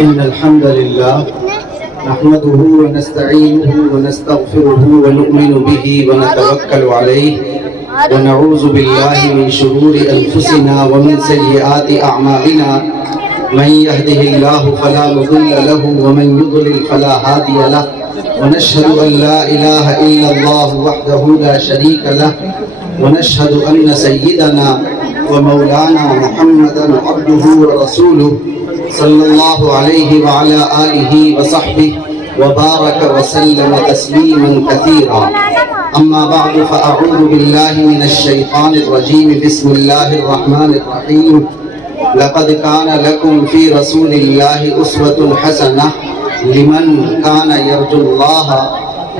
إن الحمد لله نحمده ونستعينه ونستغفره ونؤمن به ونتوكل عليه ونعوذ بالله من شرور أنفسنا ومن سيئات أعمالنا من يهده الله فلا مضل له ومن يضلل فلا هادي له ونشهد أن لا إله إلا الله وحده لا شريك له ونشهد أن سيدنا ومولانا محمدا عبده ورسوله صلى الله عليه وعلى آله وصحبه وبارك وسلم تسليما كثيرا أما بعد فأعوذ بالله من الشيطان الرجيم بسم الله الرحمن الرحيم لقد كان لكم في رسول الله أسوة حسنة لمن كان يرجو الله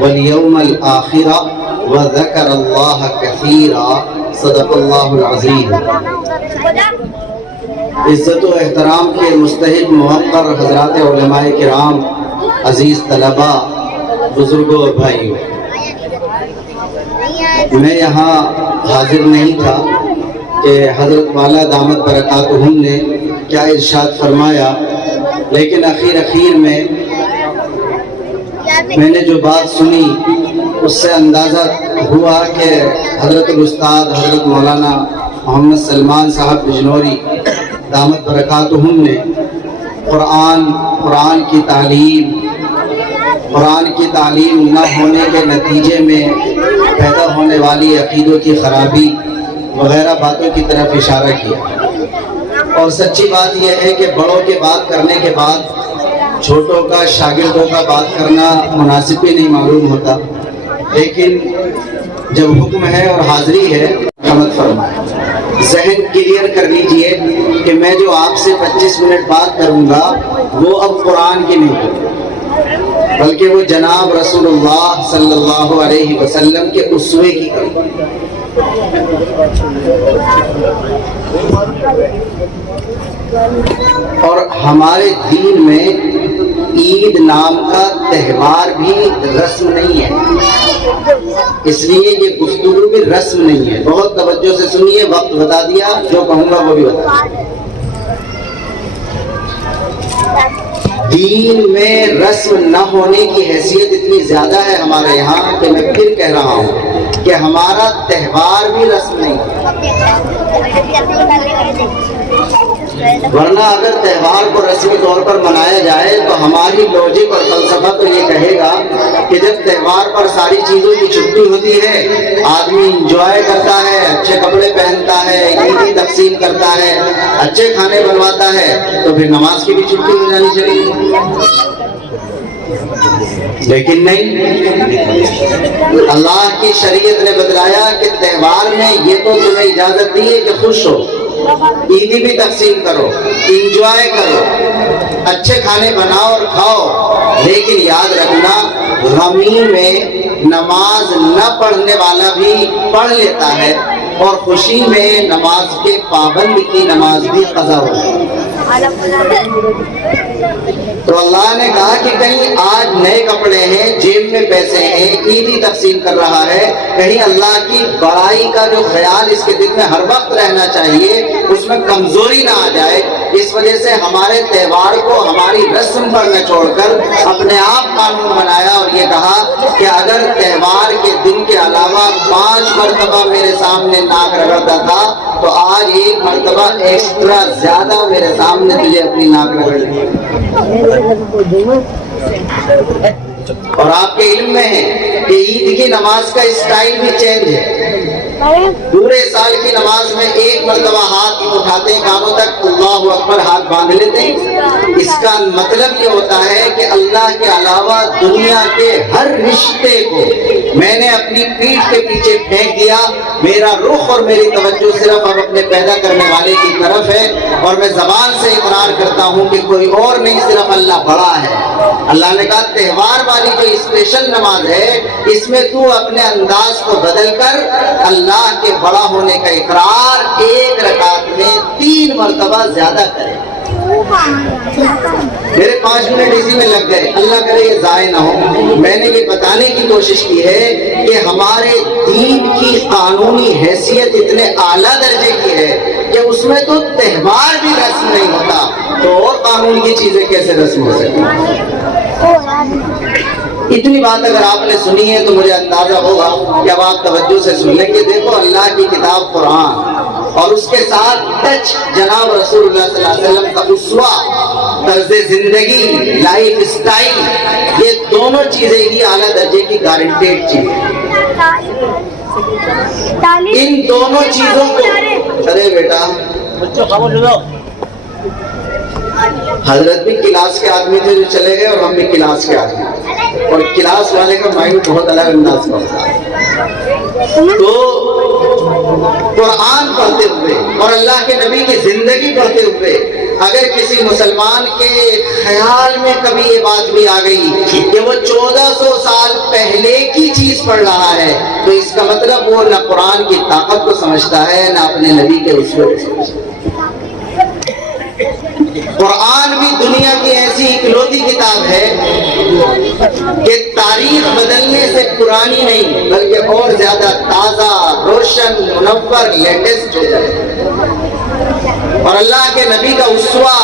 واليوم الآخر وذكر الله كثيرا صدق الله العظيم۔ عزت و احترام کے مستحق موقر حضرات علماء کرام، عزیز طلباء، بزرگوں اور بھائیوں، میں یہاں حاضر نہیں تھا کہ حضرت والا دامت برکاتہم نے کیا ارشاد فرمایا، لیکن اخیر میں نے جو بات سنی اس سے اندازہ ہوا کہ حضرت الاستاذ حضرت مولانا محمد سلمان صاحب بجنوری دامت برکاتہم نے قرآن کی تعلیم نہ ہونے کے نتیجے میں پیدا ہونے والی عقیدوں کی خرابی وغیرہ باتوں کی طرف اشارہ کیا۔ اور سچی بات یہ ہے کہ بڑوں کے بات کرنے کے بعد چھوٹوں کا، شاگردوں کا بات کرنا مناسب بھی نہیں معلوم ہوتا، لیکن جب حکم ہے اور حاضری ہے رحمت فرمائے۔ ذہن کلیئر کر لیجئے کہ میں جو آپ سے 25 منٹ بات کروں گا وہ اب قرآن کی نہیں ہے، بلکہ وہ جناب رسول اللہ صلی اللہ علیہ وسلم کے اسوے کی کروں گا۔ اور ہمارے دین میں عید نام کا تہوار بھی رسم نہیں ہے، اس لیے یہ گفتگو بھی رسم نہیں ہے۔ بہت توجہ سے سنیے، وقت بتا دیا، جو کہوں گا وہ بھی بتا دیا۔ دین میں رسم نہ ہونے کی حیثیت اتنی زیادہ ہے ہمارے یہاں کہ میں پھر کہہ رہا ہوں کہ ہمارا تہوار بھی رسم نہیں ہے، ورنہ اگر تہوار کو رسمی طور پر منایا جائے تو ہماری لوجک اور فلسفہ تو یہ کہے گا کہ جب تہوار پر ساری چیزوں کی چھٹی ہوتی ہے، آدمی انجوائے کرتا ہے، اچھے کپڑے پہنتا ہے، عیدی تقسیم کرتا ہے، اچھے کھانے بنواتا ہے، تو پھر نماز کی بھی چھٹی ہو جانی چاہیے۔ لیکن نہیں، اللہ کی شریعت نے بتلایا کہ تہوار میں یہ تو تمہیں اجازت دی ہے کہ خوش ہو، عیدی بھی تقسیم کرو، انجوائے کرو، اچھے کھانے بناؤ اور کھاؤ، لیکن یاد رکھنا غمی میں نماز نہ پڑھنے والا بھی پڑھ لیتا ہے، اور خوشی میں نماز کے پابند کی نماز بھی قضا ہو جائے۔ تو اللہ نے کہا کہ کہیں آج نئے کپڑے ہیں، جیب میں پیسے ہیں، عیدی تقسیم کر رہا ہے، کہیں اللہ کی بڑائی کا جو خیال اس کے دل میں ہر وقت رہنا چاہیے اس میں کمزوری نہ آ جائے۔ اس وجہ سے ہمارے تہوار کو ہماری رسم پر نہ چھوڑ کر اپنے آپ قانون بنایا اور یہ کہا کہ اگر تہوار کے دن کے علاوہ 5 مرتبہ میرے سامنے ناک رگڑتا تھا تو آج 1 مرتبہ ایکسٹرا زیادہ میرے سامنے تجھے اپنی ناک رگڑنی ہے۔ اور آپ کے علم میں ہے کہ عید کی نماز کا اسٹائل بھی چینج ہے۔ پورے سال کی نماز میں 1 مرتبہ ہاتھ اٹھاتے ہیں کانوں تک، اللہ اکبر، ہاتھ باندھ لیتے ہیں۔ اس کا مطلب یہ ہوتا ہے کہ اللہ کے علاوہ دنیا کے ہر رشتے کو میں نے اپنی پیٹھ کے پیچھے پھینک دیا، میرا رخ اور میری توجہ صرف اب اپنے پیدا کرنے والے کی طرف ہے، اور میں زبان سے اقرار کرتا ہوں کہ کوئی اور نہیں، صرف اللہ بڑا ہے۔ اللہ نے کہا تہوار والی جو اسپیشل نماز ہے اس میں تو اپنے انداز کو بدل کر اللہ کے بڑا ہونے کا اقرار 1 رکعت میں 3 مرتبہ زیادہ کرے۔ میرے 5 منٹ اسی میں لگ گئے، اللہ کرے یہ ضائع نہ ہو۔ میں نے یہ بتانے کی کوشش کی ہے کہ ہمارے دین کی قانونی حیثیت اتنے اعلیٰ درجے کی ہے کہ اس میں تو تہوار بھی رسم نہیں ہوتا، تو اور قانون کی چیزیں کیسے رسم ہو سکتی؟ اتنی بات اگر آپ نے سنی ہے تو مجھے اندازہ ہوگا کہ اب آپ توجہ سے سن لیں کہ دیکھو اللہ کی کتاب قرآن اور اس کے ساتھ ٹچ جناب رسول اللہ صلی اللہ علیہ وسلم کا اسوہ، طرز زندگی، لائف اسٹائل، یہ دونوں چیزیں ہی اعلیٰ درجے کی گارنٹیڈ چیزیں ہیں۔ ان دونوں چیزوں کو، ارے بیٹا بچوں خاموش ہو جاؤ۔ حضرت بھی کلاس کے آدمی تھے جو چلے گئے اور ہم بھی کلاس کے آدمی تھے، اور کلاس والے کا مائنڈ بہت الگ انداز کا ہوتا ہے۔ تو قرآن پڑھتے ہوئے اور اللہ کے نبی کی زندگی پڑھتے ہوئے اگر کسی مسلمان کے خیال میں کبھی یہ بات بھی آ گئی کہ وہ 1400 سال پہلے کی چیز پڑھ رہا ہے، تو اس کا مطلب وہ نہ قرآن کی طاقت کو سمجھتا ہے نہ اپنے نبی کے اسوے کو سمجھتا ہے۔ قرآن بھی دنیا کی ایسی اکلوتی کتاب ہے کہ تاریخ بدلنے سے پرانی نہیں بلکہ اور زیادہ تازہ، روشن، منور، لیٹسٹ ہو جائے۔ اور اللہ کے نبی کا اسوہ،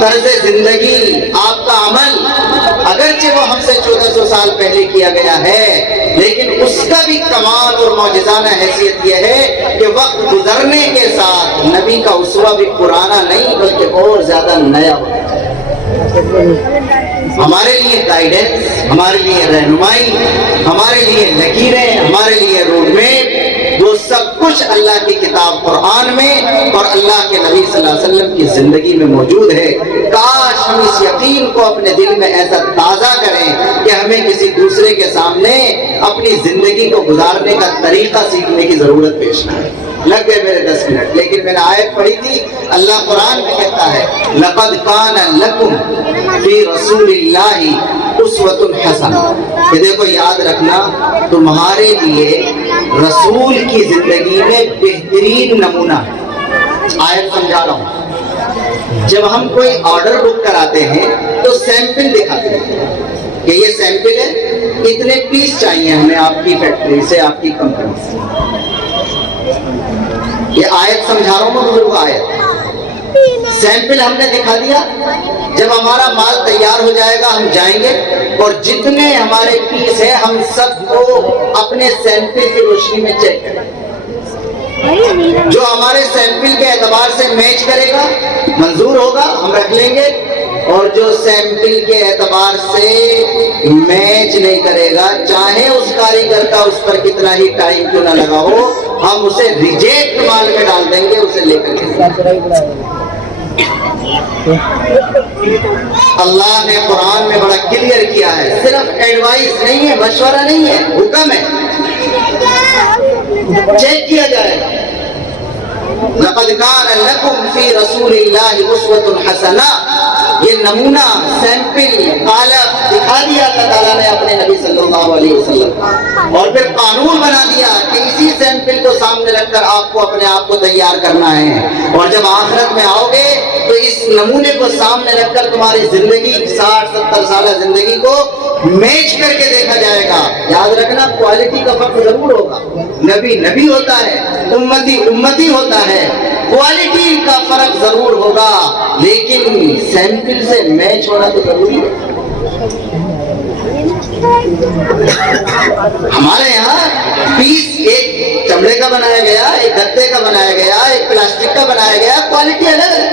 طرز زندگی، آپ کا عمل، اگرچہ وہ ہم سے 1400 سال پہلے کیا گیا ہے، لیکن اس کا بھی کمال اور معجزانہ حیثیت یہ ہے کہ وقت گزرنے کے ساتھ نبی کا اسوہ بھی پرانا نہیں بلکہ اور زیادہ نیا ہوتا ہے۔ ہمارے لیے گائیڈنس، ہمارے لیے رہنمائی، ہمارے لیے لکیریں، ہمارے لیے روڈ میپ، وہ سب کچھ اللہ کی کتاب قرآن میں اور اللہ کے نبی صلی اللہ علیہ وسلم کی زندگی میں موجود ہے۔ کاش ہم اس یقین کو اپنے دل میں ایسا تازہ کریں کہ ہمیں کسی دوسرے کے سامنے اپنی زندگی کو گزارنے کا طریقہ سیکھنے کی ضرورت پیش نہ آئے۔ لگ گئے میرے 10 منٹ، لیکن میں نے آیت پڑھی تھی، اللہ قرآن میں کہتا ہے لَقَدْ كَانَ لَكُمْ فِي رَسُولِ اللَّهِ أُسْوَةٌ حَسَنَةٌ، کہ دیکھو یاد رکھنا تمہارے لیے رسول کی زندگی میں بہترین نمونہ ہے۔ آیت سمجھا رہا ہوں، جب ہم کوئی آرڈر بک کراتے ہیں تو سیمپل دکھاتے ہیں کہ یہ سیمپل ہے، اتنے پیس چاہیے ہمیں آپ کی فیکٹری سے، آپ کی کمپنی سے۔ یہ آیت سمجھا رہا ہوں میں بزرگ، آیت سیمپل ہم نے دکھا دیا، جب ہمارا مال تیار ہو جائے گا ہم جائیں گے اور جتنے ہمارے پیس ہیں ہم سب کو اپنے سیمپل کی روشنی میں چیک کریں گے۔ جو ہمارے سیمپل کے اعتبار سے میچ کرے گا منظور ہوگا ہم رکھ لیں گے، اور جو سیمپل کے اعتبار سے میچ نہیں کرے گا چاہے اس کاریگر کا اس پر کتنا ہی ٹائم کیوں نہ لگا ہو، ہم اسے ریجیکٹ مال میں ڈال دیں گے، اسے لے کر کے۔ اللہ نے قرآن میں بڑا کلیئر کیا ہے، صرف ایڈوائس نہیں ہے، مشورہ نہیں ہے، حکم ہے، چیک کیا جائے گا۔ لَقَدْ كَانَ لَكُمْ فِي رَسُولِ اللَّهِ أُسْوَةٌ حَسَنَةٌ، یہ نمونہ، سیمپل، قالب دکھا دیا اللہ تعالیٰ نے اپنے نبی صلی اللہ علیہ وسلم، اور پھر قانون بنا دیا کہ اسی سیمپل کو سامنے رکھ کر آپ کو اپنے آپ کو تیار کرنا ہے، اور جب آخرت میں آؤ گے تو اس نمونے کو سامنے رکھ کر تمہاری زندگی 60-70 سالہ زندگی کو میچ کر کے دیکھا جائے گا۔ یاد رکھنا کوالٹی کا فرق ضرور ہوگا، نبی نبی ہوتا ہے، امتی امتی ہوتا ہے، کوالٹی کا فرق ضرور ہوگا، لیکن سیمپل سے میچ ہونا تو ضروری ہے۔ ہمارے یہاں پیس ایک چمڑے کا بنایا گیا، ایک گتے کا بنایا گیا، ایک پلاسٹک کا بنایا گیا، کوالٹی الگ ہے۔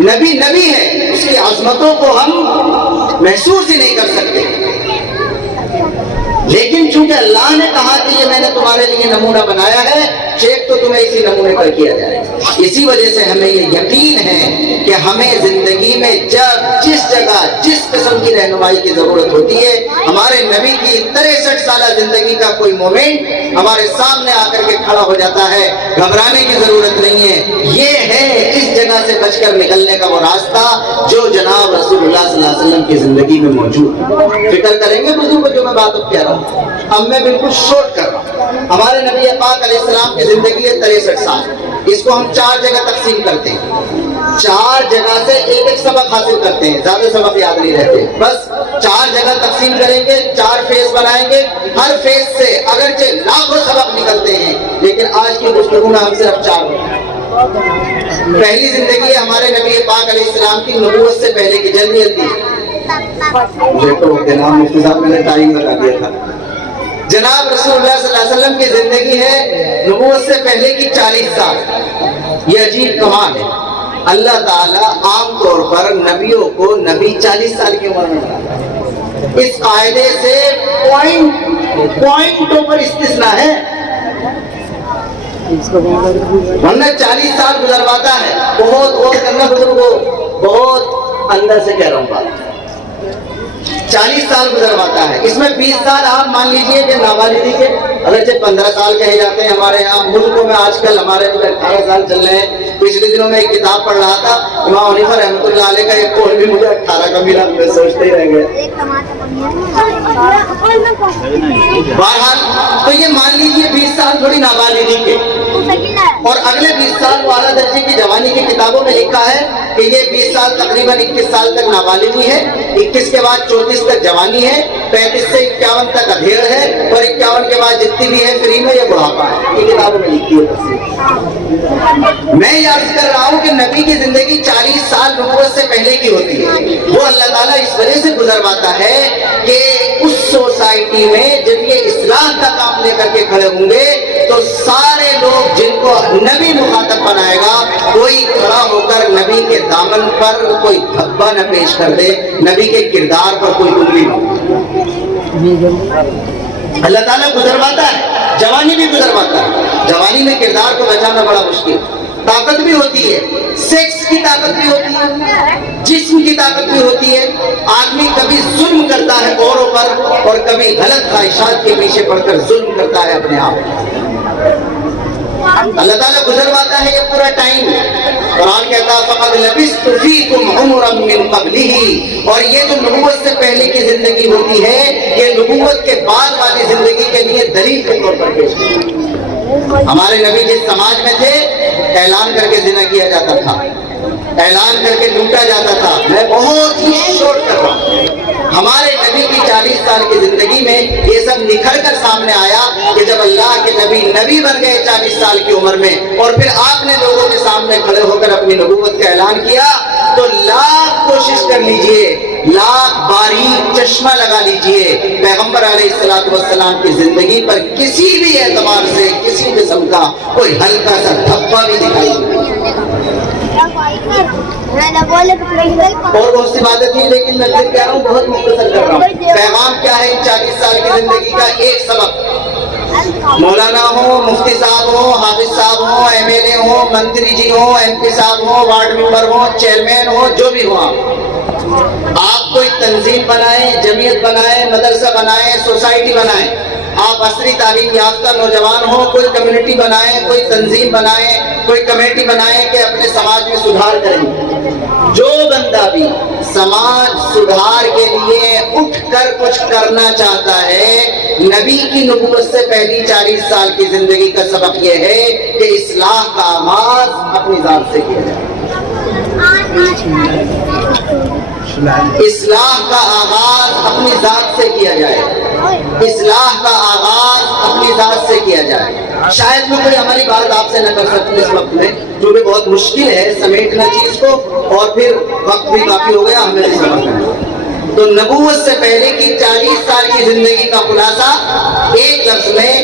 نبی نبی ہے، اس کی عظمتوں کو ہم محسوس ہی نہیں کر سکتے، لیکن چونکہ اللہ نے کہا کہ یہ میں نے تمہارے لیے نمونہ بنایا ہے، چیک تو تمہیں اسی نمونے پر کیا جائے گا۔ اسی وجہ سے ہمیں یہ یقین ہے کہ ہمیں زندگی میں جب جس جگہ جس قسم کی رہنمائی کی ضرورت ہوتی ہے، ہمارے نبی کی 63 سالہ زندگی کا کوئی مومنٹ ہمارے سامنے آ کر کے کھڑا ہو جاتا ہے، گھبرانے کی ضرورت نہیں ہے۔ یہ ہے اس جگہ سے بچ کر نکلنے کا وہ راستہ جو جناب رسول اللہ صلی اللہ علیہ وسلم کی زندگی میں موجود ہے۔ فکر کریں گے بزرگ جو میں بات اب کہہ رہا ہوں، اب میں بالکل شارٹ کر رہا ہوں۔ ہمارے نبی پاک علیہ السلام کی زندگی ہے 63 سال، اس کو ہم 4 جگہ تقسیم کرتے ہیں، 4 جگہ سے ایک ایک سبق حاصل کرتے ہیں، زیادہ سبق یاد نہیں رہتے، بس 4 جگہ تقسیم کریں گے، 4 فیز بنائیں گے، ہر فیز سے اگرچہ لاکھوں سبق نکلتے ہیں، لیکن آج کی گفتگو میں ہم صرف 4 پہلی زندگی ہے ہمارے نبی پاک علیہ السلام کی نبوت سے پہلے کی، جلدی جلدی مجھے تو جناب مفتی صاحب نے ٹائم لگا دیا تھا۔ جناب رسول اللہ صلی اللہ علیہ وسلم کی زندگی ہے نبوت سے پہلے کی 40 سال۔ یہ عجیب کمال ہے، اللہ تعالیٰ عام طور پر نبیوں کو نبی 40 سال کی عمر میں بناتا ہے۔ اس قاعدے سے پوائنٹوں پر استثناء ہے، ورنہ 40 سال گزرواتا ہے۔ بہت غور کرنا بزرگوں، بہت اندر سے کہہ رہا ہوں بات، 40 سال گزرواتا ہے۔ اس میں 20 سال آپ مان لیجئے کہ نابالغی کے، اگرچہ 15 سال کہے جاتے ہیں ہمارے یہاں ملکوں میں، آج کل ہمارے 18 سال چل رہے ہیں۔ پچھلے دنوں میں ایک کتاب پڑھ رہا تھا، امام حنیفہ رحمۃ اللہ علیہ کا ایک قول بھی مجھے 18 کا ملا، میں سوچتے ہی رہ گئے۔ بہرحال تو یہ مان لیجئے 20 سال تھوڑی نابالغی کے، اور اگلے 20 سال وہ اعلیٰ درجے کی جوانی کی کتابوں میں لکھا ہے کہ یہ 20 سال تقریباً 21 سال تک نابالغی ہے، 21 کے بعد 34 تک جوانی ہے، 35 سے 51 تک ادھیڑ ہے، اور 51 کے بعد جتنی بھی ہے فری میں یہ بڑھاپا ہے۔ یہ کتابوں میں لکھی ہے تفصیل۔ میں یہ عرض کر رہا ہوں کہ نبی کی زندگی 40 سال نبوت سے پہلے کی ہوتی ہے۔ وہ اللہ تعالیٰ اس وجہ سے گزرواتا ہے کہ اس سوسائٹی میں جب یہ اصلاح کا کام لے کر کے کھڑے ہوں گے تو سارے لوگ جن کو نبی مخاطب بنائے گا، کوئی کھڑا ہو کر نبی کے دامن پر کوئی دھبا نہ پیش کر دے، نبی کے کردار پر کوئی انگلی نہ ہو۔ اللہ تعالیٰ گزرواتا ہے، جوانی بھی گزرواتا ہے۔ جوانی میں کردار کو بچانا بڑا مشکل، طاقت بھی ہوتی ہے، سیکس کی طاقت بھی ہوتی ہے، جسم کی طاقت بھی ہوتی ہے۔ آدمی کبھی ظلم کرتا ہے اوروں پر، اور کبھی غلط خواہشات کے پیچھے پڑ کر ظلم کرتا ہے اپنے آپ پر۔ اللہ تعالیٰ گزرواتا ہے یہ پورا ٹائم۔ قرآن کہتا ہے فَقَدْ لَبِثْتُ فِيكُمْ عُمُرًا مِّن قَبْلِهِ، اور یہ جو نبوت سے پہلے کی زندگی ہوتی ہے یہ نبوت کے بعد والی زندگی کے لیے دلیل کے طور پر پیش ہوتی ہے۔ ہمارے نبی جس سماج میں تھے اعلان کر کے زنا کیا جاتا تھا، اعلان کر کے لوٹا جاتا تھا۔ میں بہت ہی شورٹ کر رہا ہوں۔ ہمارے نبی کی 40 سال کی زندگی میں یہ سب نکھر کر سامنے آیا کہ جب اللہ کے نبی بن گئے 40 سال کی عمر میں، اور پھر آپ نے لوگوں کے سامنے کھڑے ہو کر اپنی نبوت کا اعلان کیا، تو لاکھ کوشش کر لیجئے، لاکھ باریک چشمہ لگا لیجئے، پیغمبر علیہ السلام کی زندگی پر کسی بھی اعتبار سے کسی قسم کا کوئی ہلکا سا دھبا بھی دکھائی نہیں۔ اور بہت سی باتیں تھی، لیکن میں پھر کہہ رہا ہوں بہت مختصر کر رہا ہوں۔ پیغام کیا ہے 40 سال کی زندگی کا؟ ایک سبق، مولانا ہو، مفتی صاحب ہو، حافظ صاحب ہو، ایم ایل اے ہو، منتری جی ہو، ایم پی صاحب ہو، وارڈ ممبر ہو، چیئرمین ہو، جو بھی ہو، آپ کوئی تنظیم بنائیں، جمعیت بنائیں، مدرسہ بنائیں، سوسائٹی بنائیں، آپ عصری تعلیم یافتہ نوجوان ہو، کوئی کمیونٹی بنائیں، کوئی تنظیم بنائیں، کوئی کمیٹی بنائیں کہ اپنے سماج میں سدھار کریں۔ جو بندہ بھی سماج سدھار کے لیے اٹھ کر کچھ کرنا چاہتا ہے، نبی کی نبوت سے پہلی 40 سال کی زندگی کا سبق یہ ہے کہ اصلاح کا آغاز اپنی ذات سے کیا جائے۔ اصلاح کا آغاز اپنی ذات سے کیا جائے، اصلاح کا آغاز اپنی ذات سے کیا جائے۔ شاید میں کوئی ہماری بات آپ سے نہ کر سکوں اس وقت میں، جو کہ بہت مشکل ہے سمیٹنا چیز کو، اور پھر وقت بھی کافی ہو گیا، ہمیں بھی سمجھنا ہے۔ تو نبوت سے پہلے کی 40 سال کی زندگی کا خلاصہ ایک لفظ میں،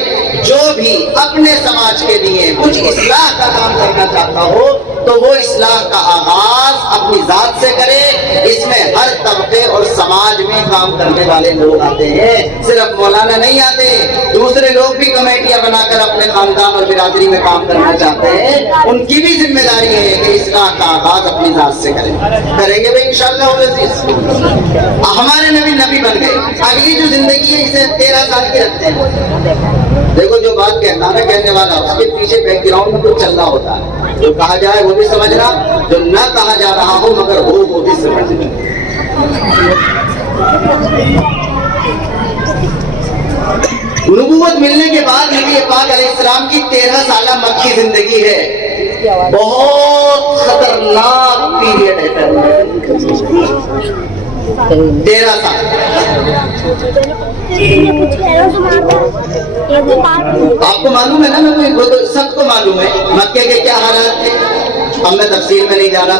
جو بھی اپنے سماج کے لیے کچھ اصلاح کا کام کرنا چاہتا ہو تو وہ اصلاح کا آغاز اپنی ذات سے کرے۔ اس میں ہر طبقے اور سماج میں کام کرنے والے لوگ آتے ہیں، صرف مولانا نہیں آتے، دوسرے لوگ بھی کمیٹیاں بنا کر اپنے خاندان اور برادری میں کام کرنا چاہتے ہیں، ان کی بھی ذمہ داری ہے کہ اصلاح کا آغاز اپنی ذات سے کریں گے بھی انشاءاللہ العزیز۔ ہمارے نبی بن گئے، اگلی جو زندگی ہے اسے 13 سال کی رکھتے ہیں۔ دیکھو جو بات کہتا نا کہنے والا، اس کے پیچھے بیک گراؤنڈ میں کچھ چل رہا ہوتا ہے، جو کہا جائے وہ بھی سمجھنا، جو نہ کہا جا رہا ہو مگر ہو وہ بھی سمجھنا۔ نبوت ملنے کے بعد نبی پاک علیہ السلام کی 13 سالہ مکی زندگی ہے۔ بہت خطرناک پیریڈ ہے 13 سال. آپ کو معلوم ہے نا, وہ تو سب کو معلوم ہے مکے کے کیا حالات تھے. اب میں تفصیل میں نہیں جا رہا.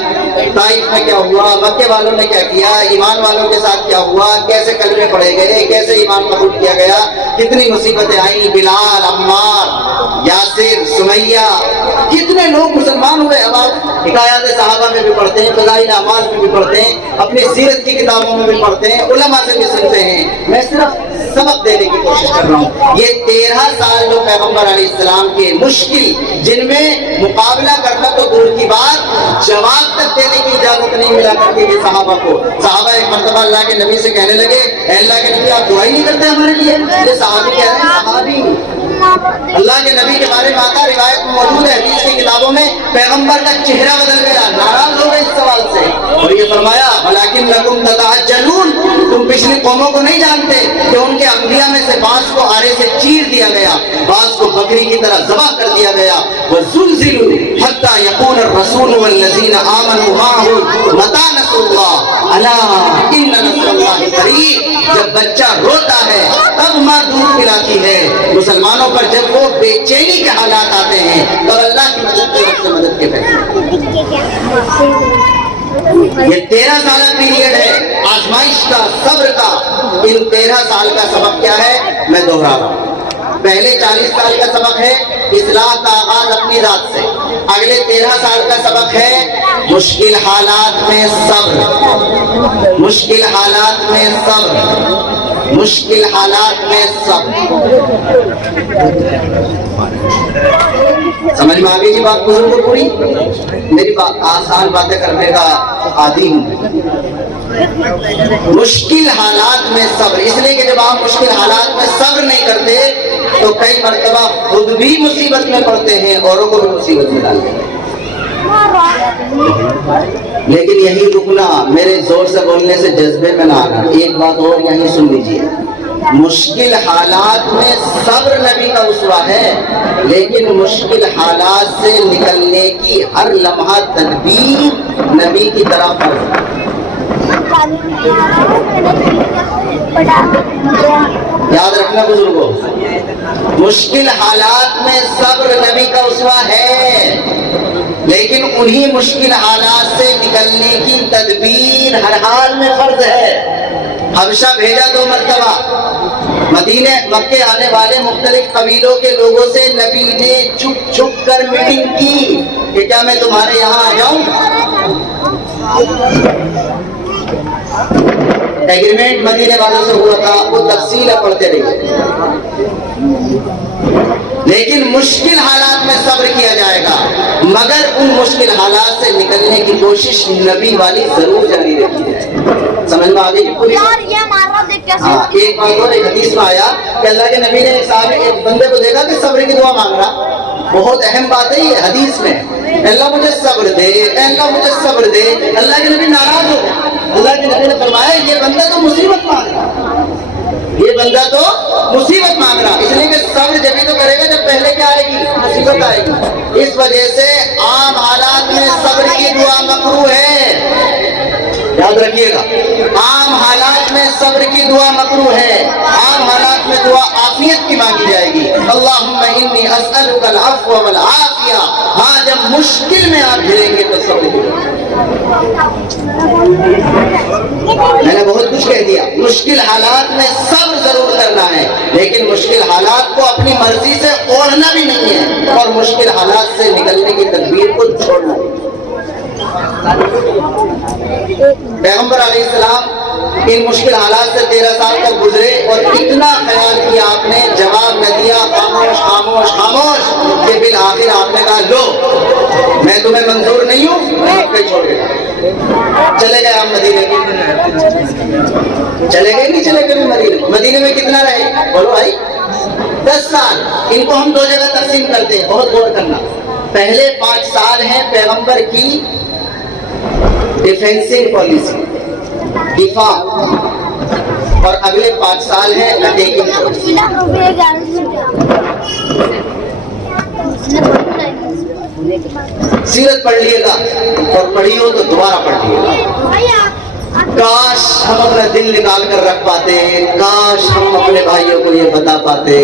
طائف میں کیا ہوا, مکے والوں نے کیا کیا, ایمان والوں کے ساتھ کیا ہوا, کیسے کلمے پڑھے گئے, کیسے ایمان قبول کیا گیا, کتنی مصیبتیں آئیں. بلال, عمار, یاسر, سمیہ, کتنے لوگ مسلمان ہوئے. اب آپ حکایات صحابہ میں بھی پڑھتے ہیں, فضائل اعمال میں بھی پڑھتے ہیں, اپنی سیرت کی کتابوں میں بھی پڑھتے ہیں, علماء سے بھی سنتے ہیں. میں صرف سبق دینے کی کوشش کر رہا ہوں. یہ 13 سال جو پیغمبر علیہ السلام کے مشکل, جن میں مقابلہ کرنا تو دور کی بات, جواب تک دینے کی اجازت نہیں ملا کرتی تھی صحابہ کو. صحابہ ایک مرتبہ اللہ کے نبی سے کہنے لگے, اے اللہ کے نبی آپ دعائی نہیں کرتے ہمارے لیے. یہ صحابی کہہ رہے ہیں, صحابی اللہ کے نبی کے بارے میں آتا روایت میں موجود ہے, حدیث کی کتابوں میں, پیغمبر کا چہرہ بدل گیا, ناراض ہو گئے اس سوال سے, اور یہ فرمایا وَلَكِنَّكُمْ تَتَعَجَّلُونَ, تم پچھلی قوموں کو نہیں جانتے کہ ان کے انبیاء میں سے بعض کو آرے سے چیر دیا گیا, بعض کو بکری کی طرح ذبح کر دیا گیا. وَزُلْزِلُوا حَتَّى يَقُولَ الرَّسُولُ وَالَّذِينَ آمَنُوا مَعَهُ مَتَىٰ نَصْرُ اللَّهِ أَلَا إِنَّ نَصْرَ اللَّهِ قَرِيبٌ. جب بچہ روتا ہے تب ماں دودھ پلاتی ہے. مسلمانوں پر جب وہ بے چینی کے حالات آتے ہیں اور اللہ کی مدد کی وجہ سے مدد کے فیصلے. یہ 13 سال پیریڈ ہے آزمائش کا, صبر کا. ان 13 سال کا سبق کیا ہے میں دوہرا رہا ہوں. پہلے 40 سال کا سبق ہے اصلاح کا آغاز اپنی ذات سے. اگلے 13 سال کا سبق ہے مشکل حالات میں صبر, مشکل حالات میں صبر, مشکل حالات میں صبر. سمجھ میں آگئی جی بات بزرگ کو پوری. میری آسان باتیں کرنے کا عادی ہوں. مشکل حالات میں صبر, اس لیے کہ جب آپ مشکل حالات میں صبر نہیں کرتے تو کئی مرتبہ خود بھی مصیبت میں پڑتے ہیں, اوروں کو بھی مصیبت میں ڈالتے ہیں. لیکن یہی رکنا, میرے زور سے بولنے سے جذبے میں نہ آنا. ایک بات اور یہیں سن لیجیے, مشکل حالات میں صبر نبی کا اسوہ ہے, لیکن مشکل حالات سے نکلنے کی ہر لمحہ تدبیر نبی کی طرف فرض ہے. یاد رکھنا بزرگوں, مشکل حالات میں صبر نبی کا اسوہ ہے, لیکن انہی مشکل حالات سے نکلنے کی تدبیر ہر حال میں فرض ہے. حبشہ بھیجا 2 مرتبہ, مدینے مکے آنے والے مختلف قبیلوں کے لوگوں سے نبی نے چھپ چھپ کر میٹنگ کی کہ کیا میں تمہارے یہاں آ جاؤں. ایگریمنٹ مدینے والوں سے ہوا تھا, وہ تفصیل پڑھتے رہیے. لیکن مشکل حالات میں صبر کیا جائے گا, مگر ان مشکل حالات سے نکلنے کی کوشش نبی والی ضرور جاری رہی ہے. سمجھ میں آ گئی پوری. ہاں, ایک بات اور, ایک حدیث میں آیا کہ اللہ کے نبی نے ایک بندے کو دیکھا کہ صبر کی دعا مانگ رہا. بہت اہم بات ہے یہ حدیث میں, اللہ مجھے صبر دے, اللہ مجھے صبر دے. اللہ کے نبی ناراض ہو گئے. اللہ کے نبی نے فرمایا یہ بندہ تو مصیبت مانگ رہا, یہ بندہ تو مصیبت مانگ رہا. اس لیے کہ صبر جبھی تو کرے گا جب پہلے کیا آئے گی, مصیبت آئے گی. اس وجہ سے عام حالات میں صبر کی دعا مکروہ ہے. یاد رکھیے گا, عام حالات میں صبر کی دعا مکروہ ہے. عام حالات میں دعا عافیت کی مانگی جائے گی. اللہم انی اسألک العفو والعافیہ. ہاں, جب مشکل میں آپ گھریں گے تو صبر کی دعا. میں نے بہت کچھ کہہ دیا. مشکل حالات میں صبر ضرور کرنا ہے, لیکن مشکل حالات کو اپنی مرضی سے اوڑھنا بھی نہیں ہے, اور مشکل حالات سے نکلنے کی تدبیر کو چھوڑنا نہیں. پیغمبر علیہ السلام ان مشکل حالات سے 13 سال تک گزرے, اور اتنا خیال کیا آپ نے, جواب نہ دیا, خاموش خاموش خاموش, کہ بالآخر آپ نے کہا لو میں تمہیں منظور نہیں ہوں, میں آپ کو چھوڑ گیا. چلے گئے آپ مدینے چلے گئے نہیں چلے گئے مدینے میں کتنا رہے بولو بھائی, 10 سال. ان کو ہم 2 جگہ تقسیم کرتے ہیں, بہت غور کرنا. پہلے 5 سال ہیں پیغمبر کی ڈیفینسنگ پالیسی, دفاع, اور اگلے 5 سال ہیں اٹیکنگ پالیسی. سیرت پڑھ لیے گا اور پڑھی ہو تو دوبارہ پڑھ لیے گا. کاش ہم اپنا دل نکال کر رکھ پاتے, کاش ہم اپنے بھائیوں کو یہ بتا پاتے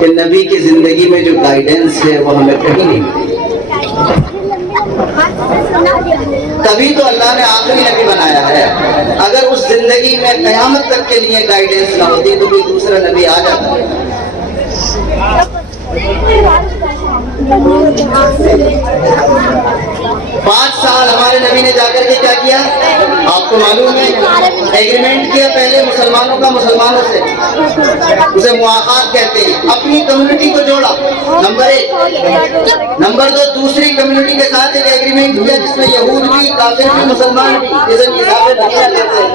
کہ نبی کی زندگی میں جو گائیڈنس ہے وہ ہمیں کہیں نہیں ملی. تبھی تو اللہ نے آخری نبی بنایا ہے. اگر اس زندگی میں قیامت تک کے لیے گائیڈنس نہ ہوتی تو کوئی دوسرا نبی آ جاتا. 5 سال ہمارے نبی نے جا کر کے کیا کیا آپ کو معلوم ہے؟ ایگریمنٹ کیا پہلے مسلمانوں کا مسلمانوں سے, اسے مواخات کہتے ہیں. اپنی کمیونٹی کو جوڑا, نمبر 1. نمبر 2, دوسری کمیونٹی کے ساتھ ایک ایگریمنٹ کیا جس میں یہود بھی, کافر بھی, مسلمان بھی, جسے نصاب مدینہ کہتے ہیں.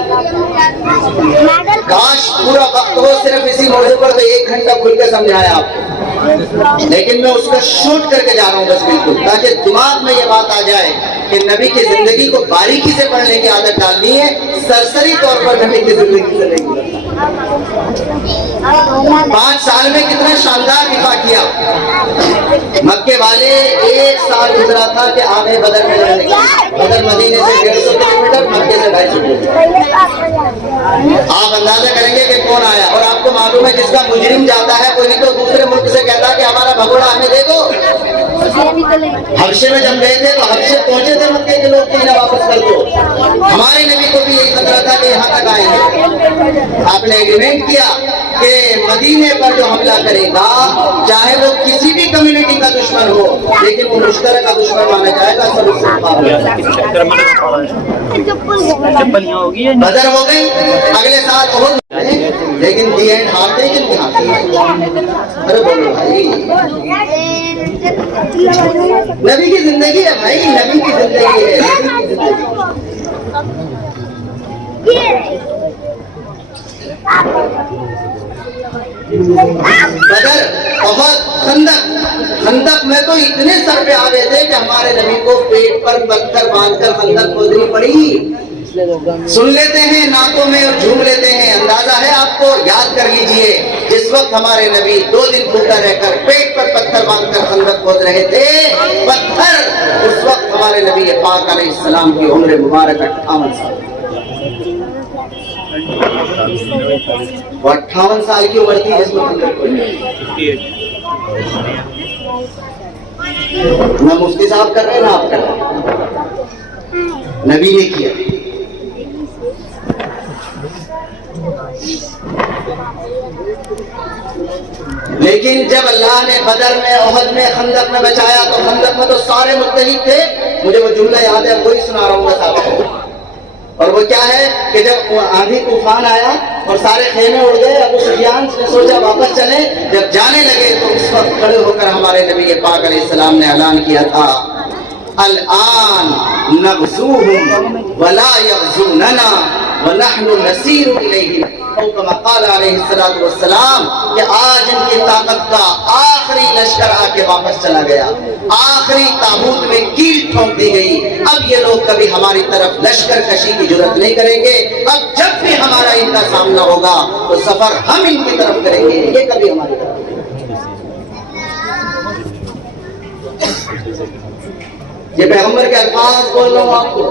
کاش پورا وقت ہو صرف اسی موضوع پر تو 1 گھنٹہ کھل کے سمجھایا آپ کو, لیکن میں اس کا شوٹ کر کے جا رہا ہوں بس بالکل, تاکہ دماغ میں یہ بات آ جائے کہ نبی کی زندگی کو باریکی سے پڑھنے کی عادت ڈالنی ہے, سرسری طور پر نبی کی زندگی سے نہیں. 5 سال میں کتنا شاندار دفاع کیا. مکے والے 1 سال گزرا تھا کہ آگے بدر میں لڑنے کے. بدر مدینے سے 150 کلومیٹر, مکے سے 250 کلومیٹر. آپ اندازہ کریں گے کہ کون آیا, اور آپ کو معلوم ہے جس کا مجرم جاتا ہے کوئی تو دوسرے ملک سے کہتا کہ ہمارا بھگوڑا ہمیں دے دو. حبشے میں جب گئے تھے تو حبشے پہنچے تھے مکے کے لوگ کہ انہیں واپس کر دو. ہمارے نبی کو بھی یہی خطرہ تھا کہ یہاں تک آئیں گے. آپ نے ایگریمنٹ کیا کہ مدینے پر جو حملہ کرے گا چاہے وہ کسی بھی کمیونٹی کا دشمن ہو, لیکن وہ مشترکہ دشمن مانا جائے گا, سب اس سے بدر ہو گئی. اگلے سال احد, لیکن دی اینڈ ہارتے کہ نہیں ہارتے؟ ارے بولو بھائی, نبی کی زندگی ہے بھائی, نبی کی زندگی ہے. بدر, احد, خندق میں تو اتنے سر پہ آ گئے تھے کہ ہمارے نبی کو پیٹ پر پتھر باندھ کر خندق کھودنی پڑی. سن لیتے ہیں نعتوں میں اور جھوم لیتے ہیں. اندازہ ہے آپ کو, یاد کر لیجئے جس وقت ہمارے نبی 2 دن بھوکا رہ کر پیٹ پر پتھر باندھ کر خندق کھود رہے تھے, پتھر اس وقت ہمارے نبی پاک علیہ السلام کی عمر مبارک 58 سال. 58 سال کی عمر تھی جس میں خندق کھودی. نہ مفتی صاحب کر رہے ہیں نہ آپ کر رہے ہیں, نبی نے کیا. لیکن جب اللہ نے بدر میں, احد میں, خندق میں بچایا تو خندق میں تو سارے متحد تھے. مجھے وہ جملہ یاد ہے, وہی سنا رہا ہوں بس آپ کو. اور وہ کیا ہے کہ جب آندھی طوفان آیا اور سارے خیمے اڑ گئے, ابو سفیان نے سوچا واپس چلے. جب جانے لگے تو اس وقت کھڑے ہو کر ہمارے نبی پاک علیہ السلام نے اعلان کیا تھا, الآن نغزوہم ولا یغزوننا ونحن نسیر الیہم, او کما قال علیہ السلام, کہ آج ان کی طاقت کا آخری لشکر آ کے واپس چلا گیا, آخری تابوت میں کیل ٹھونک دی گئی. اب یہ لوگ کبھی ہماری طرف لشکر کشی کی جرات نہیں کریں گے. اب جب بھی ہمارا ان کا سامنا ہوگا تو سفر ہم ان کی طرف کریں گے, یہ کبھی ہماری طرف. یہ پیغمبر کے الفاظ بول رہا ہوں آپ کو.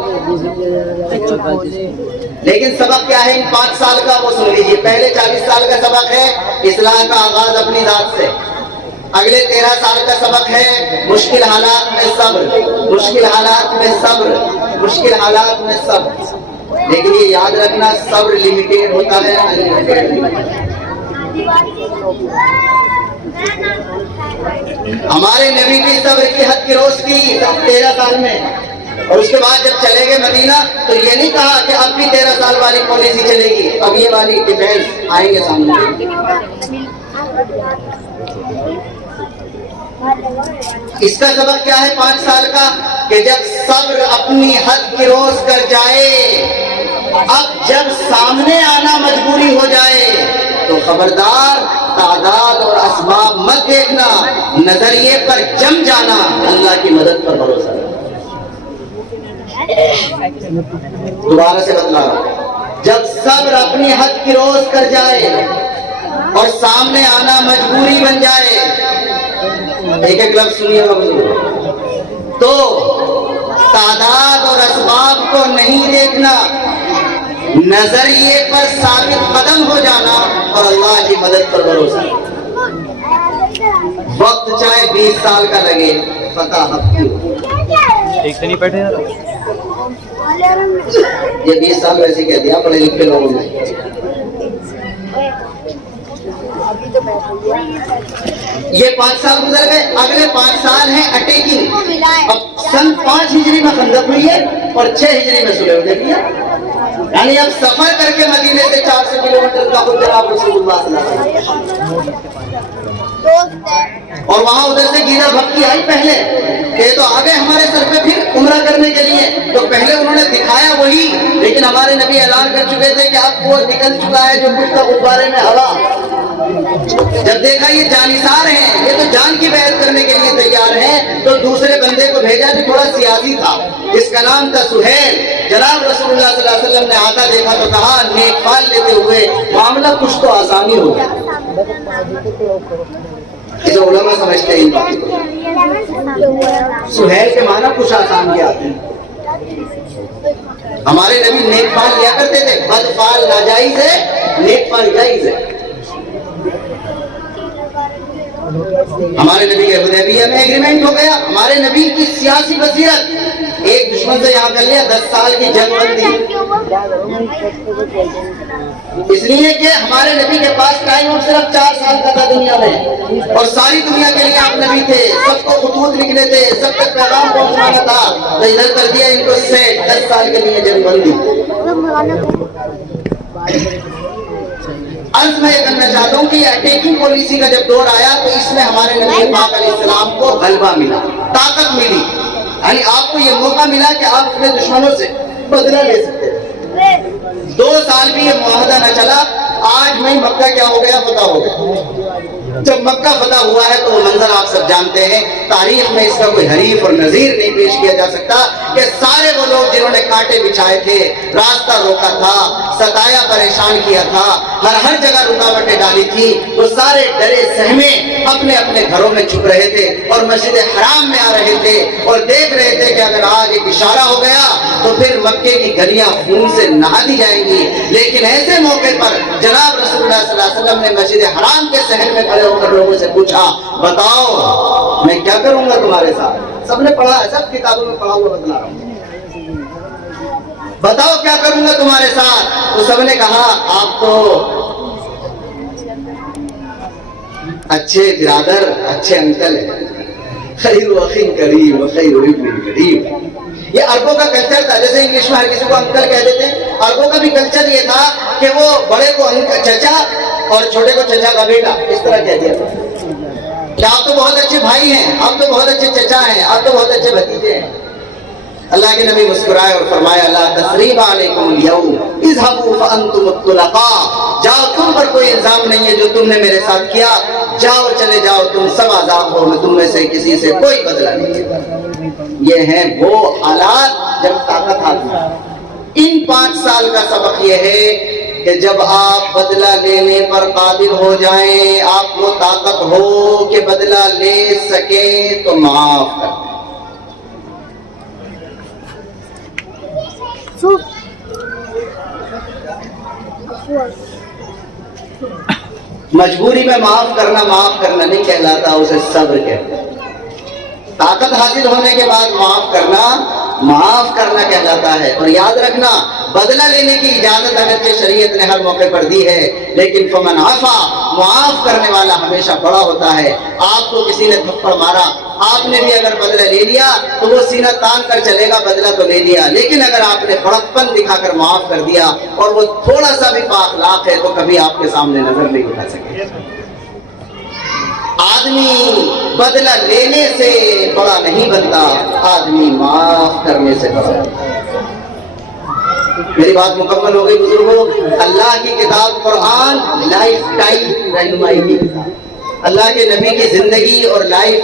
لیکن سبق کیا ہے ان 5 سال کا, وہ سن لیجیے. پہلے 40 سال کا سبق ہے اصلاح کا آغاز اپنی ذات سے. اگلے 13 سال کا سبق ہے مشکل حالات میں صبر, مشکل حالات میں صبر, مشکل حالات میں صبر. لیکن یہ یاد رکھنا, صبر لمیٹیڈ ہوتا ہے, ہمارے نبی کی صبر کی حد کی روز کی 13 سال میں. اور اس کے بعد جب چلے گئے مدینہ تو یہ نہیں کہا کہ اب بھی 13 سال والی پالیسی چلے گی, اب یہ والی ڈیفینس آئیں گے سامنے. اس کا سبق کیا ہے 5 سال کا, کہ جب صبر اپنی حد کی روز کر جائے, اب جب سامنے آنا مجبوری ہو جائے تو خبردار تعداد اور اسباب مت دیکھنا, نظریے پر جم جانا, اللہ کی مدد پر بھروسہ. دوبارہ سے بتلا رہا ہوں, جب صبر اپنی حد کی روز کر جائے اور سامنے آنا مجبوری بن جائے ایک ایک لفظ سنیے گا بزرگ. تو تعداد اور اسباب کو نہیں دیکھنا، نظریے پر ثابت قدم ہو جانا اور اللہ کی مدد پر بھروسہ. وقت چاہے 20 سال کا لگے، فتح حق کی ہو. ایک سے نہیں بیٹھے یہ 20 سال ویسے کہہ دیا پڑھے لکھے لوگوں نے. یہ 5 سال گزر گئے، اگلے 5 سال ہیں اٹیکنگ. اب سن 5 ہجری میں خندق ہوئی ہے اور 6 ہجری میں صلح حدیبیہ. یعنی اب سفر کر کے مدینے سے 400 کلومیٹر کا خود جناب رسول اللہ صلی اللہ علیہ وسلم. اور وہاں ادھر سے گیرا بھکتی آئی پہلے کہ تو آگے ہمارے سر پہ پھر عمرہ کرنے کے لیے. تو پہلے انہوں نے دکھایا وہی، لیکن ہمارے نبی اعلان کر چکے تھے کہ اب وہ نکل چکا ہے جو کچھ تھا غبارے میں ہوا. جب دیکھا یہ جانثار ہیں، یہ تو جان کی بیعت کرنے کے لیے تیار ہیں، تو دوسرے بندے کو بھیجا جو تھوڑا سیاسی تھا، جس کا نام تھا سہیل. جناب رسول اللہ صلی اللہ علیہ وسلم نے آتا دیکھا تو کہا نیک فال لیتے ہوئے معاملہ کچھ تو آسانی ہو گیا. اسے علماء سمجھتے ہیں سہیل کے معنی کچھ آسان کیا آتے ہیں. ہمارے نبی نیک فال لیا کرتے تھے، بد فال ناجائز ہے، نیک فال جائز ہے. ہمارے نبی کے حدیبیہ میں ایگریمنٹ ہو گیا. ہمارے نبی کی سیاسی بصیرت، ایک دشمن سے یہاں کر لیا، 10 سال کی جنگ بندی. اس لیے کہ ہمارے نبی کے پاس ٹائم اب صرف 4 سال کا تھا دنیا میں، اور ساری دنیا کے لیے آپ نبی تھے. سب کو خطوط لکھنے تھے، سب تک پیغام پہنچانا تھا. تو ادھر کر دیا ان کو سیٹ، 10 سال کے لیے جنگ بندی. عرض میں یہ کرنا چاہتا ہوں کہ یہ اٹیکنگ پالیسی کا جب دور آیا تو اس میں ہمارے نبی پاک علیہ السلام کو غلبہ ملا، طاقت ملی. یعنی آپ کو یہ موقع ملا کہ آپ اپنے دشمنوں سے بدلہ لے سکتے ہیں. 2 سال بھی یہ معاہدہ نہ چلا. 8 مئی مکہ کیا ہو گیا؟ فتح ہو گیا. جب مکہ فتح ہوا ہے تو وہ منظر آپ سب جانتے ہیں. تاریخ میں اس کا کوئی حریف اور نظیر نہیں پیش کیا جا سکتا کہ سارے وہ لوگ جنہوں نے کانٹے بچھائے تھے، راستہ روکا تھا، ستایا پریشان کیا تھا، ہر جگہ رکاوٹیں ڈالی تھی، وہ سارے ڈرے سہمے اپنے اپنے گھروں میں چھپ رہے تھے اور مسجد حرام میں آ رہے تھے اور دیکھ رہے تھے کہ اگر آج ایک اشارہ ہو گیا تو پھر مکے کی گلیاں خون سے نہا دی جائیں گی. لیکن ایسے موقع پر جناب رسول اللہ صلی اللہ علیہ وسلم نے مسجد حرام کے صحن میں کھڑے ہو کر لوگوں سے پوچھا، بتاؤ میں کیا کروں گا تمہارے ساتھ؟ سب نے پڑھا ہے، سب کتابوں میں پڑھا ہوا بتلا رہا ہوں. بتاؤ کیا کروں گا تمہارے ساتھ؟ تو سب نے کہا آپ تو اچھے برادر، اچھے انکل ہیں. خیر وخین کریم وخیر ابن کریم. یہ عربوں کا کلچر تھا. جیسے انگلش میں ہر کسی کو انکل کہہ دیتے ہیں، عربوں کا بھی کلچر یہ تھا کہ وہ بڑے کو چچا اور چھوٹے کو چچا کا بیٹا اس طرح کہہ دیا تھا کہ آپ تو بہت اچھے بھائی ہیں، آپ تو بہت اچھے چچا ہیں، آپ تو بہت اچھے بھتیجے ہیں. اللہ کے نبی مسکرائے اور فرمایا لا تثریب علیکم اليوم اذهبوا فانتم الطلقاء. جاؤ، تم پر کوئی الزام نہیں ہے جو تم نے میرے ساتھ کیا. جاؤ، چلے جاؤ، تم سب آزاد ہو، میں تم میں سے کسی سے کوئی بدلہ نہیں لیتا. یہ ہیں وہ حالات جب طاقت ہاتھ میں. ان 5 سال کا سبق یہ ہے کہ جب آپ بدلہ لینے پر قادر ہو جائیں، آپ کو طاقت ہو کہ بدلہ لے سکیں تو معاف کر دیں. مجبوری میں معاف کرنا نہیں کہلاتا، اسے صبر کہتے ہیں. طاقت حاصل ہونے کے بعد معاف کرنا کہلاتا ہے. اور یاد رکھنا، بدلہ لینے کی اجازت اگرچہ شریعت نے ہر موقع پر دی ہے، لیکن فمن عفا، معاف کرنے والا ہمیشہ بڑا ہوتا ہے. آپ کو کسی نے تھپڑ مارا، آپ نے بھی اگر بدلہ لے لیا تو وہ سینہ تان کر چلے گا، بدلہ تو لے لیا. لیکن اگر آپ نے بڑکپن دکھا کر معاف کر دیا اور وہ تھوڑا سا بھی پاک ہے تو کبھی آپ کے سامنے نظر نہیں اٹھا سکے. آدمی بدلہ لینے سے بڑا نہیں بنتا، آدمی معاف کرنے سے بڑا بنتا. میری بات مکمل ہو گئی بزرگوں. اللہ کی کتاب قرآن لائف ٹائم رہنمائی کی کتاب. اللہ کے نبی کی زندگی اور لائف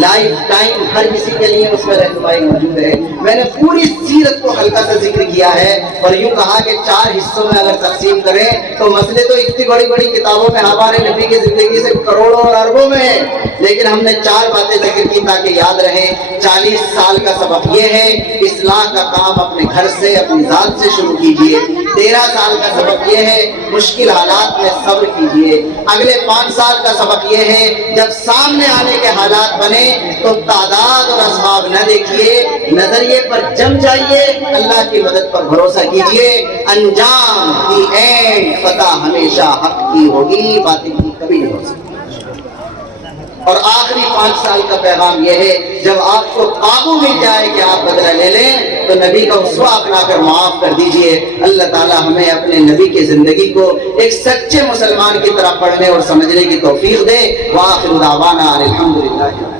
لائف ٹائم ہر کسی کے لیے اس میں رہنمائی موجود ہے۔ میں نے پوری سیرت کو ہلکا سا ذکر کیا ہے اور یوں کہا کہ 4 حصوں میں اگر تقسیم کریں تو مسئلے تو اتنی بڑی بڑی کتابوں میں ہمارے نبی کی زندگی سے کروڑوں اور اربوں میں ہیں، لیکن ہم نے 4 باتیں ذکر کی تاکہ یاد رہے۔ 40 سال کا سبق یہ ہے اصلاح کا کام اپنے گھر سے اپنی ذات سے شروع کیجئے۔ 13 سال کا سبق یہ ہے مشکل حالات میں صبر کیجئے۔ اگلے 5 سال کا سبق یہ ہے جب سامنے آنے کے حالات بنے تو تعداد اور اسباب نہ دیکھیے، نظریے پر جم جائیے، اللہ کی مدد پر بھروسہ کیجئے۔ انجام کی اینڈ فتح ہمیشہ حق کی ہوگی، باطل کی کبھی نہیں ہو سکتی۔ اور آخری 5 سال کا پیغام یہ ہے جب آپ کو قابو مل جائے کہ آپ بدلہ لے لیں تو نبی کا اسوہ اپنا کر معاف کر دیجئے۔ اللہ تعالی ہمیں اپنے نبی کی زندگی کو ایک سچے مسلمان کی طرح پڑھنے اور سمجھنے کی توفیق دے۔ وآخر دعوانا الحمدللہ۔